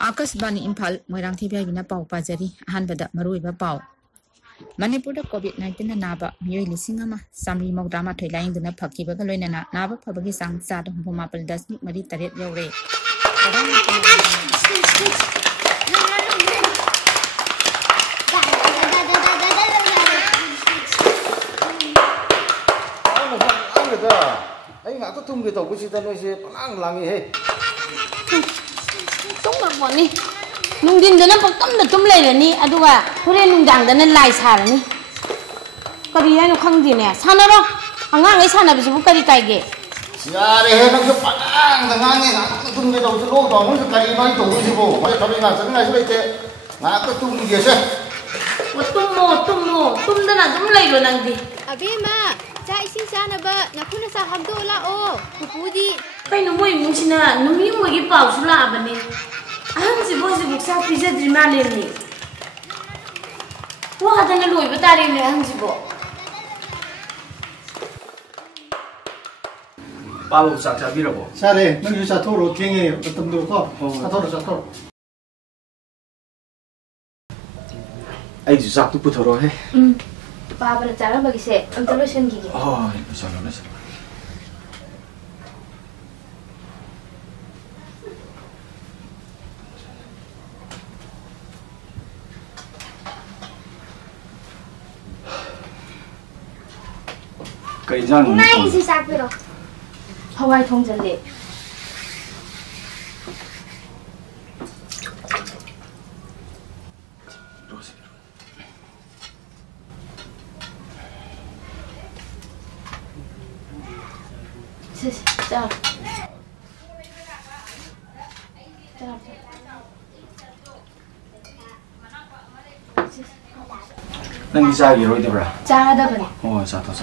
Akasbani Impal, Moirang Tibia Pau Pazari, Hanbada, Maruiba Pau. Manipur COVID-19 Naba, Mui Lissingama, Sami Mogdama Tailang the Napakiba Galena, Naba Pabagi Sang Sad, Homapal does Marita Yore. Ay nga to tum gitu, kusi tanu si penang langi he. Tung apa ni? Nungdin dana pakam na tum lay ni, aduga, hore nungdang dana lay sar ni. Kari ay nukhang din ya, sana ro, angang ay sana bisu kari kaige. Yare he nang penang dengan nga to tum gitu, si lo dong, si kari mai to si bo, mai kami nga sa nga si te, nga to tum gitu se. Tum dana tum lay lo nang di. Abi ma. Sa ising sana ba nakuna sa hamdo la o pupudi kay no moy mung sina no mi mo gi pau sula ba ni ahang si bo si buk sa pizza drima le ni wa da na loi ba tari ne ahang si bo babu sa cha bi ro bo sare nang yu sa thoro thenge tam do ko sa thoro ai ju sa tu pu thoro he Papa na cara bagi se untuk lotion gigi. Oh, bisa lotion. Kaya jang. Nai si sakpiro. Hawai Anjalli. Jar. Nang isa gi roi de bra. Jar ada bani. Oh, satu.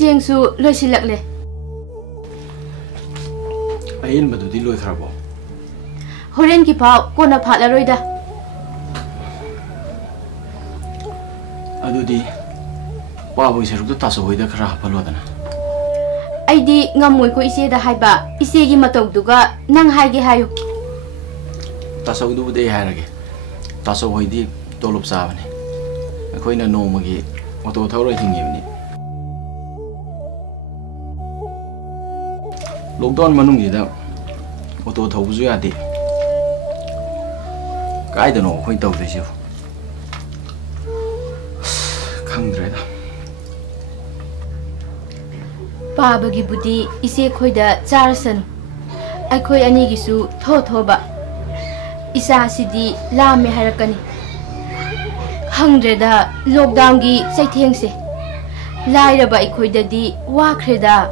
Jengsu loi silak le. Ayin badu di loi thrabo. Horen ki pau ko na phala roida. Adu di babu seruk ta so hoida khara phalo dana. Aidi ngamoi ko ise da haiba ise gi matau duga nang haige hayo. Ta so du de hairage. Ta so hoidi tolop sabane. Khoina nomagi auto thawroi thingibni. Lockdown manungida auto thawbuju yade kaidano khoi tawdesiu khangdreda Babagi budi ise khoida charsan ai khoi ani gisu thoba isa sidi lame harakani hangdreda lockdown gi chaitheng se lairaba ai khoida di wa khreda